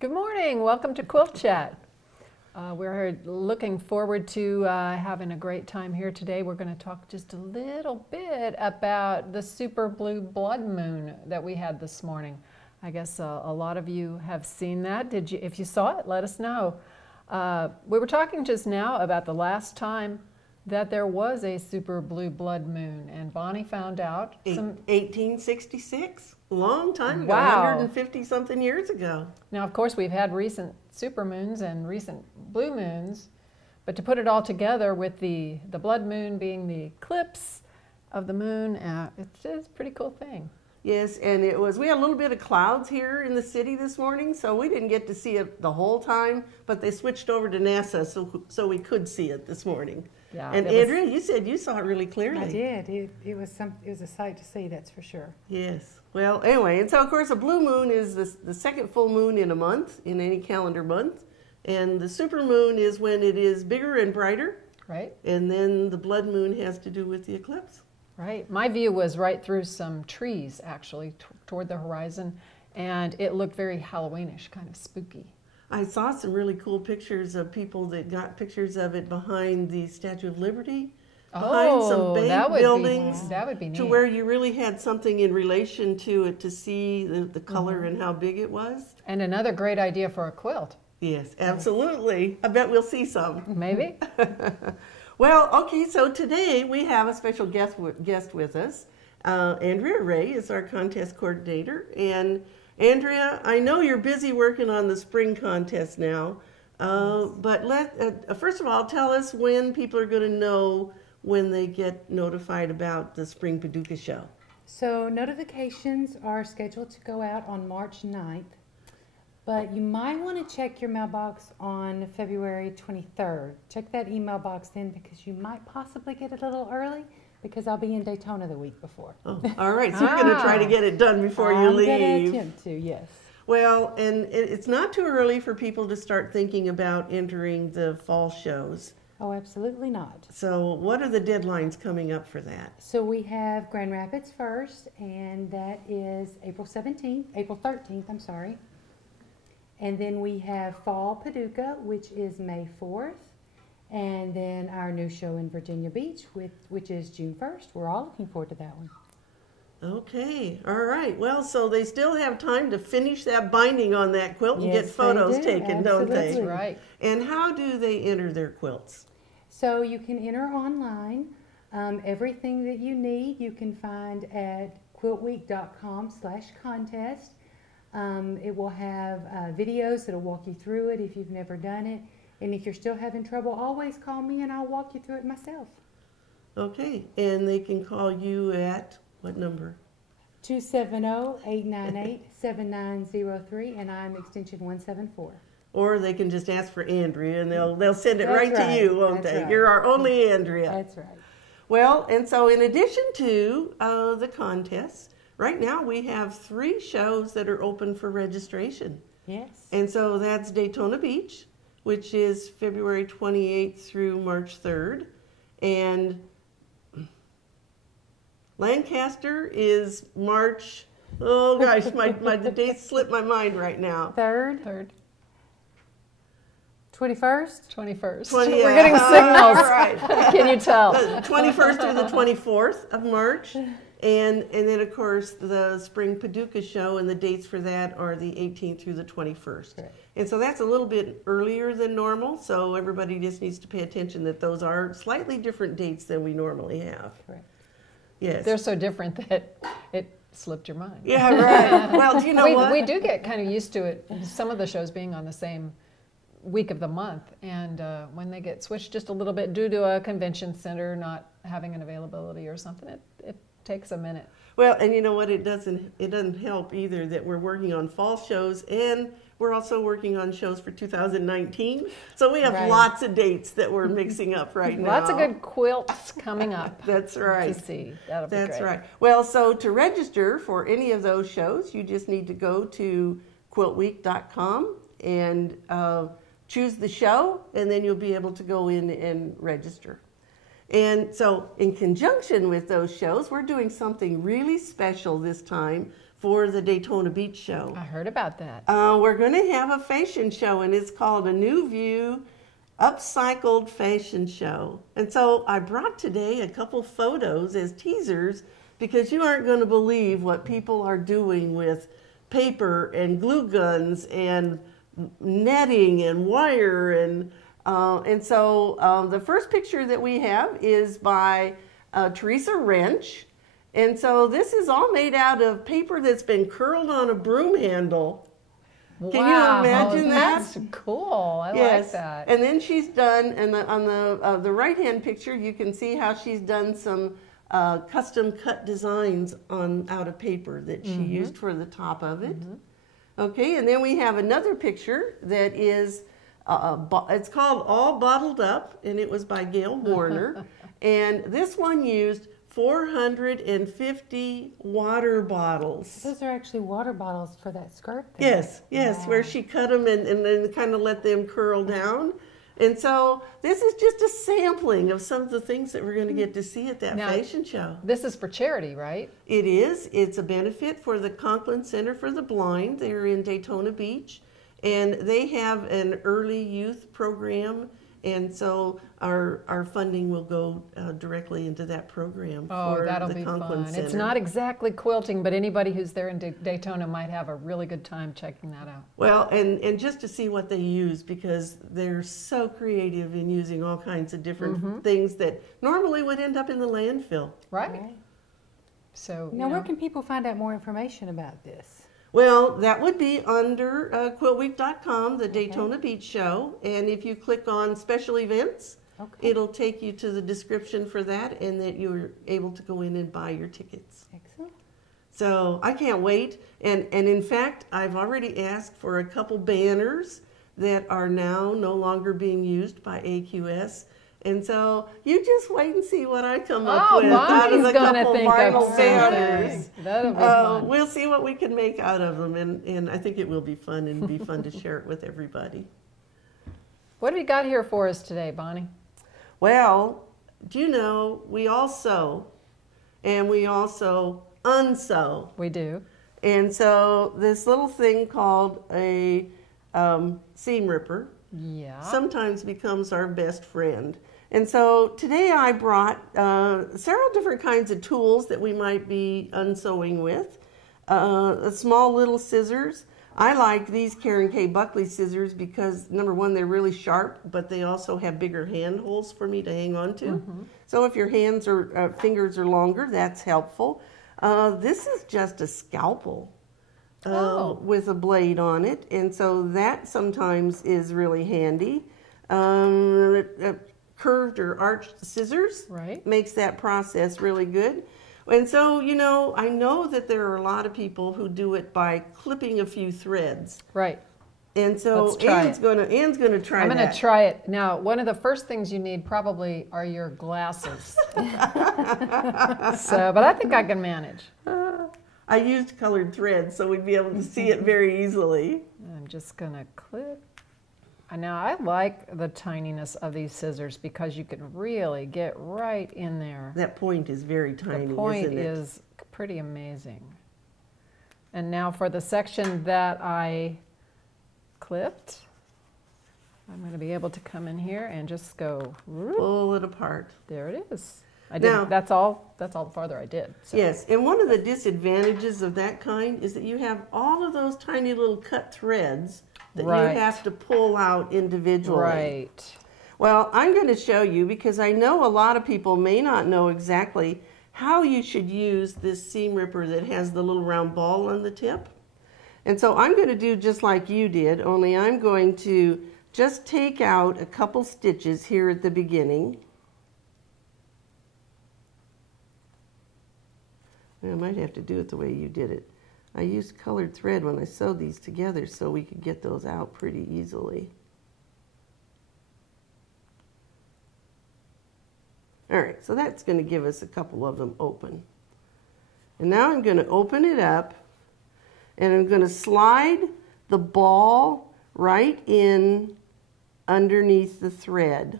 Good morning. Welcome to QuiltChat. We're looking forward to having a great time here today. We're going to talk just a little bit about the super blue blood moon that we had this morning. I guess a lot of you have seen that. Did you? If you saw it, let us know. We were talking just now about the last time that there was a super blue blood moon, and Bonnie found out 1866, long time ago, Wow. 150 something years ago. Now, of course, we've had recent supermoons and recent blue moons, but to put it all together with the blood moon being the eclipse of the moon, it's a pretty cool thing. Yes, and we had a little bit of clouds here in the city this morning, so we didn't get to see it the whole time, but they switched over to NASA so we could see it this morning. Yeah, and Andrea, you said you saw it really clearly. I did. It was a sight to see, that's for sure. Yes. Well, anyway, and so of course a blue moon is the second full moon in a month, in any calendar month, and the super moon is when it is bigger and brighter. Right. And then the blood moon has to do with the eclipse. Right. My view was right through some trees, actually, toward the horizon, and it looked very Halloweenish, kind of spooky. I saw some really cool pictures of people that got pictures of it behind the Statue of Liberty, behind some bank buildings, that would be neat. To where you really had something in relation to it to see the color and how big it was. And another great idea for a quilt. Yes, absolutely. I bet we'll see some. Maybe. Well, okay, so today we have a special guest with us. Andrea Ray is our contest coordinator, and Andrea, I know you're busy working on the spring contest now, but first of all, tell us when people are going to know when they get notified about the Spring Paducah Show. So notifications are scheduled to go out on March 9th, but you might want to check your mailbox on February 23rd. Check that email box then, because you might possibly get it a little early, because I'll be in Daytona the week before. Oh, all right, so you're going to try to get it done before you leave. I'm going to attempt to, yes. Well, and it's not too early for people to start thinking about entering the fall shows. Oh, absolutely not. So what are the deadlines coming up for that? So we have Grand Rapids first, and that is April 13th, I'm sorry. And then we have Fall Paducah, which is May 4th. And then our new show in Virginia Beach, which is June 1st. We're all looking forward to that one. Okay, all right. Well, so they still have time to finish that binding on that quilt and get photos taken, don't they? That's right. And how do they enter their quilts? So you can enter online. Everything that you need you can find at QuiltWeek.com/contest. It will have videos that'll walk you through it if you've never done it. And if you're still having trouble, always call me and I'll walk you through it myself. Okay, and they can call you at what number? 270-898-7903, and I'm extension 174. Or they can just ask for Andrea and they'll send it That's right to you, won't That's they? right. You're our only Andrea. That's right. Well, and so in addition to the contests, right now we have 3 shows that are open for registration. Yes. And so that's Daytona Beach, which is February 28th through March 3rd. And Lancaster is March, oh gosh, the dates slip my mind right now. 3rd. 21st? 21st. We're getting signals. Right. Can you tell? The 21st through the 24th of March. And then, of course, the Spring Paducah Show, and the dates for that are the 18th through the 21st. Correct. And so that's a little bit earlier than normal, so everybody just needs to pay attention that those are slightly different dates than we normally have. Correct. Yes. They're so different that it slipped your mind. Yeah, right. Well, do you know what? We do get kind of used to it, some of the shows being on the same week of the month, and when they get switched just a little bit due to a convention center not having an availability or something, it takes a minute. Well, and you know what? It doesn't help either that we're working on fall shows, and we're also working on shows for 2019. So we have lots of dates that we're mixing up right now. Lots of good quilts coming up. That's right. To see. That'll be That's great. right. Well, so to register for any of those shows, you just need to go to QuiltWeek.com and choose the show, and then you'll be able to go in and register. And so in conjunction with those shows, we're doing something really special this time for the Daytona Beach show. I heard about that. We're going to have a fashion show, and it's called A New View Upcycled Fashion Show. And so I brought today a couple photos as teasers because you aren't going to believe what people are doing with paper and glue guns and netting and wire. And so the first picture that we have is by Teresa Wrench. And so this is all made out of paper that's been curled on a broom handle. Wow, Can you imagine that? That's cool. I like that. And then she's done, and on the right-hand picture, you can see how she's done some custom cut designs out of paper that she used for the top of it. Okay, and then we have another picture that is, it's called All Bottled Up, and it was by Gail Warner. And this one used 450 water bottles. Those are actually water bottles for that skirt there. Yes, wow. Where she cut them and then kind of let them curl down. And so this is just a sampling of some of the things that we're going to get to see at that fashion show. This is for charity, right? It is. It's a benefit for the Conklin Center for the Blind. They're in Daytona Beach, and they have an early youth program. And so our funding will go directly into that program for that'll the be Conklin fun. Center. It's not exactly quilting, but anybody who's there in Daytona might have a really good time checking that out. Well, and just to see what they use, because they're so creative in using all kinds of different things that normally would end up in the landfill. Right. So now, where can people find out more information about this? Well, that would be under QuiltWeek.com, the Daytona Beach show. And if you click on special events, it'll take you to the description for that, and that you're able to go in and buy your tickets. Excellent. So I can't wait. And in fact, I've already asked for a couple banners that are now no longer being used by AQS. And so you just wait and see what I come up with out of a couple vinyl banners. That'll be fun. We'll see what we can make out of them, and I think it will be fun, and be fun to share it with everybody. What have you got here for us today, Bonnie? Well, do you know, we all sew, and we also unsew. We do. And so this little thing called a seam ripper sometimes becomes our best friend. And so today I brought several different kinds of tools that we might be unsewing with. Small little scissors. I like these Karen K. Buckley scissors because, number one, they're really sharp, but they also have bigger hand holes for me to hang on to. So if your hands or fingers are longer, that's helpful. This is just a scalpel with a blade on it, and so that sometimes is really handy. Curved or arched scissors makes that process really good. And so, you know, I know that there are a lot of people who do it by clipping a few threads. Right. And so Ann's gonna try I'm that. gonna try it. Now, one of the first things you need probably are your glasses. But I think I can manage. I used colored thread, so we'd be able to see it very easily. I'm just gonna clip. Now, I like the tininess of these scissors because you can really get right in there. That point is very tiny, the point isn't it? is pretty amazing. And now for the section that I clipped, I'm going to be able to come in here and just go pull it apart. There it is. I did. Now, that's all farther I did. So. Yes, and one of the disadvantages of that kind is that you have all of those tiny little cut threads that you have to pull out individually. Right. Well, I'm going to show you because I know a lot of people may not know exactly how you should use this seam ripper that has the little round ball on the tip. And so I'm going to do just like you did, only I'm going to just take out a couple stitches here at the beginning. I might have to do it the way you did it. I used colored thread when I sewed these together so we could get those out pretty easily. All right, so that's going to give us a couple of them open. And now I'm going to open it up, and I'm going to slide the ball right in underneath the thread.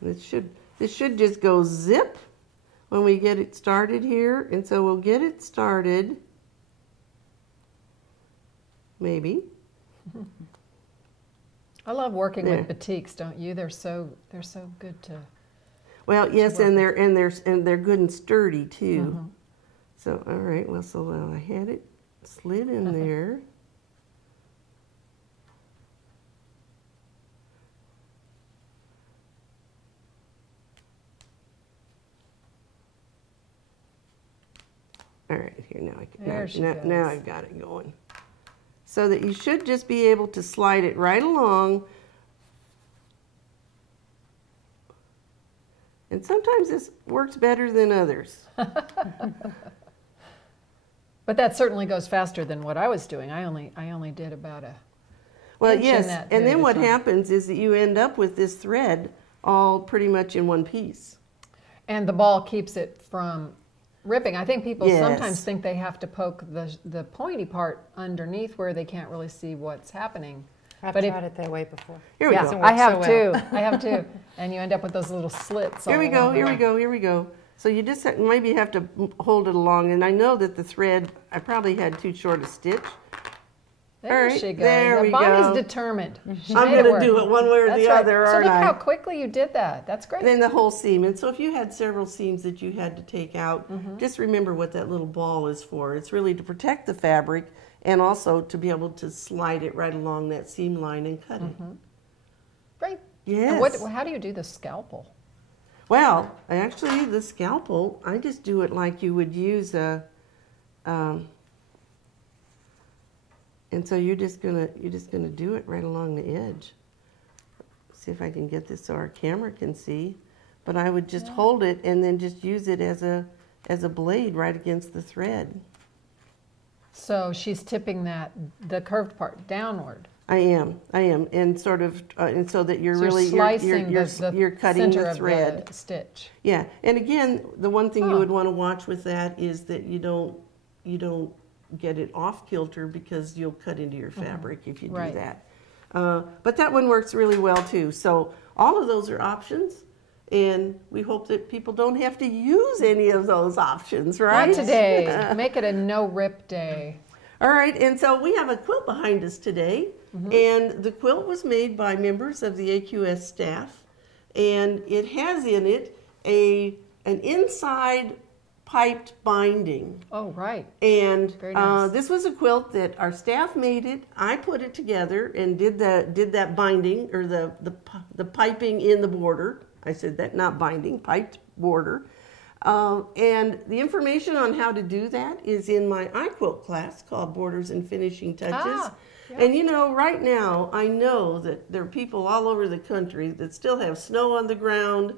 This should just go zip when we get it started here. And so we'll get it started, maybe. I love working with batiks, don't you? They're so good to. Well, yes, and they're good and sturdy too. So all right, well, so I had it slid in there. All right, here now I've got it going. So that you should just be able to slide it right along. And sometimes this works better than others. But that certainly goes faster than what I was doing. I only did about a Well, yes, and then what happens is that you end up with this thread all pretty much in one piece. And the ball keeps it from ripping. I think people sometimes think they have to poke the pointy part underneath where they can't really see what's happening. I've tried it that way before. Here we go. I have too. I have too. And you end up with those little slits. Here we go. Here we go. Here we go. So you just maybe have to hold it along. And I know that the thread, I probably had too short a stitch. There she goes. There we Bonnie's go. determined. I'm going to do it one way or the other, aren't I? So look how quickly you did that. That's great. And then the whole seam. And so if you had several seams that you had to take out, just remember what that little ball is for. It's really to protect the fabric and also to be able to slide it right along that seam line and cut it. Great. Yes. And how do you do the scalpel? Well, actually, the scalpel, I just do it like you would use a... and so you're just gonna do it right along the edge. See if I can get this so our camera can see. But I would just hold it and then just use it as a blade right against the thread. So she's tipping the curved part downward. I am, and sort of, and so that you're So really slicing you're cutting center the thread. of the stitch. Yeah, and again, the one thing you would want to watch with that is that you don't get it off kilter because you'll cut into your fabric if you do that. But that one works really well too. So all of those are options, and we hope that people don't have to use any of those options, right? Not today. Make it a no-rip day. All right, and so we have a quilt behind us today, and the quilt was made by members of the AQS staff, and it has in it an inside piped binding. Oh, right. And very nice. This was a quilt that our staff made it. I put it together and did that binding, or the piping in the border. I said that, not binding, piped border. And the information on how to do that is in my iQuilt class called Borders and Finishing Touches. And you know, right now, I know that there are people all over the country that still have snow on the ground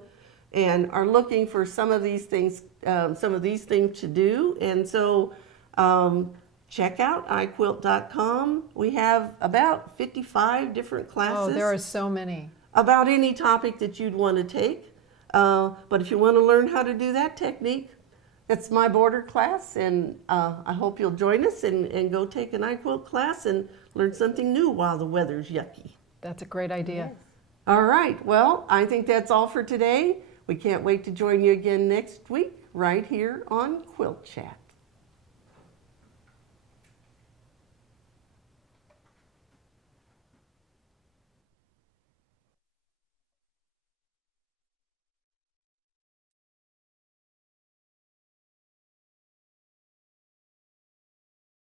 and are looking for some of these things to do. And so check out iQuilt.com. We have about 55 different classes. Oh, there are so many. About any topic that you'd want to take. But if you want to learn how to do that technique, that's my border class, and I hope you'll join us and go take an iQuilt class and learn something new while the weather's yucky. That's a great idea. Yes. All right, well, I think that's all for today. We can't wait to join you again next week right here on Quilt Chat.